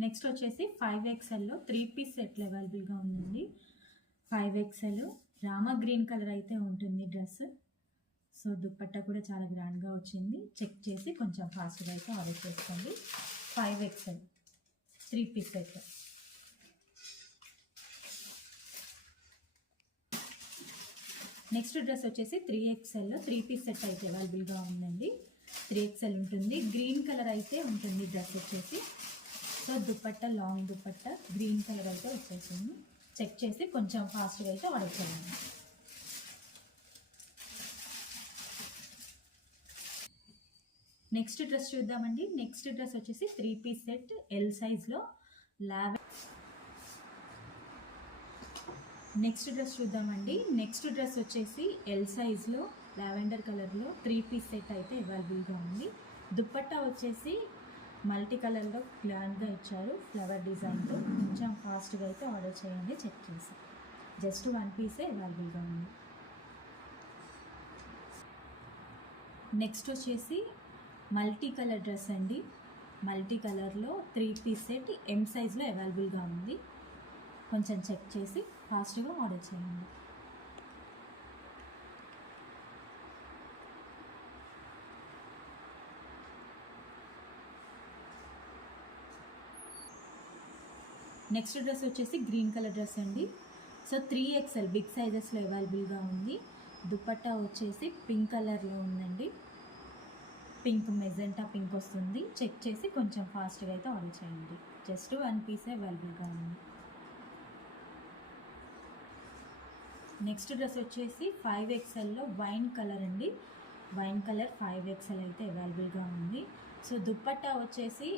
Next వచ్చేసి 5XLలో 3 piece సెట్లు అవైలబుల్గా ఉందండి. 5XL రామ గ్రీన్ కలర్ అయితే ఉంటుంది డ్రెస్. సో దుప్పట్టా కూడా చాలా గ్రాండ్గా వచ్చింది. చెక్ చేసి కొంచెం ఫాస్ట్గా అయితే ఆర్డర్ చేసుకోండి. 5XL 3 piece set. Next dress వచ్చేసి 3XL 3 పీస్ సెట్ అయితే అవైలబుల్గా ఉందండి. 3XL ఉంటుంది. గ్రీన్ కలర్ అయితే ఉంటుంది డ్రెస్ వచ్చేసి. So dupatta long dupatta green colour అయితే వచ్చేసింది. చెక్ చేసి కొంచెం ఫాస్ట్గా అయితే ఆర్డర్ చేయండి. నెక్స్ట్ డ్రెస్ చూద్దామండి. నెక్స్ట్ డ్రెస్ వచ్చేసి 3 పీస్ సెట్ ఎల్ సైజ్లో నెక్స్ట్ డ్రెస్ చూద్దామండి. నెక్స్ట్ డ్రెస్ వచ్చేసి ఎల్ సైజ్లో లావెండర్ కలర్లో 3 పీస్ సెట్ అయితే అవైలబుల్గా ఉంది. దుప్పట్టా వచ్చేసి మల్టీ కలర్లో గ్రాండ్గా ఇచ్చారు ఫ్లవర్ డిజైన్తో. కొంచెం ఫాస్ట్గా అయితే ఆర్డర్ చేయండి చెక్ చేసి. జస్ట్ 1 పీసే అవైలబుల్గా ఉంది. నెక్స్ట్ వచ్చేసి మల్టీ కలర్ డ్రెస్ అండి. మల్టీ కలర్లో 3 పీస్ సెట్ ఎం సైజ్లో అవైలబుల్గా ఉంది. కొంచెం చెక్ చేసి ఫాస్ట్గా ఆర్డర్ చేయండి. నెక్స్ట్ డ్రెస్ వచ్చేసి గ్రీన్ కలర్ డ్రెస్ అండి. సో 3XL బిగ్ సైజెస్లో అవైలబుల్గా ఉంది. దుపట్టా వచ్చేసి పింక్ కలర్లో ఉందండి. పింక్ మెజెంటా పింక్ వస్తుంది. చెక్ చేసి కొంచెం ఫాస్ట్గా అయితే ఆర్డర్ చేయండి. జస్ట్ 1 పీసే అవైలబుల్గా ఉంది. నెక్స్ట్ డ్రెస్ వచ్చేసి 5XLలో వైన్ కలర్ అండి. వైన్ కలర్ 5XL అయితే అవైలబుల్గా ఉంది. సో దుప్పట్టా వచ్చేసి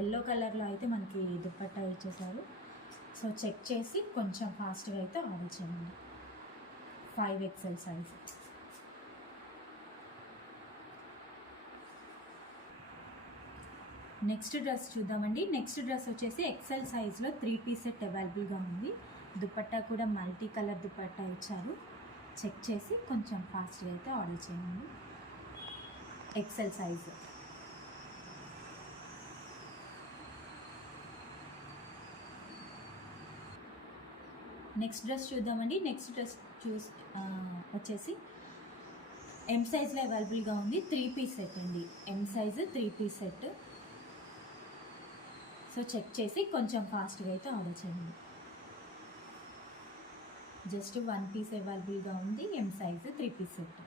ఎల్లో కలర్లో అయితే మనకి దుప్పట్టా ఇచ్చేసారు. సో చెక్ చేసి కొంచెం ఫాస్ట్గా అయితే ఆర్డర్ చేయండి. 5XL size. నెక్స్ట్ డ్రెస్ చూద్దామండి. నెక్స్ట్ డ్రెస్ వచ్చేసి XL సైజ్లో 3 పీస్ సెట్ అవైలబుల్గా ఉంది. దుపట్టా కూడా మల్టీ కలర్ దుపట్టా ఇచ్చారు. చెక్ చేసి కొంచెం ఫాస్ట్గా అయితే ఆర్డర్ చేయండి. XL size. నెక్స్ట్ డ్రెస్ చూద్దామండి. నెక్స్ట్ డ్రెస్ వచ్చేసి ఎం సైజ్లో అవైలబుల్గా ఉంది. 3 పీస్ సెట్ అండి. M size 3 piece set. So check చేసి కొంచెం ఫాస్ట్గా అయితే ఆర్డర్ చేయండి. జస్ట్ 1 పీస్ అవైలబుల్గా ఉంది. M size 3 piece set.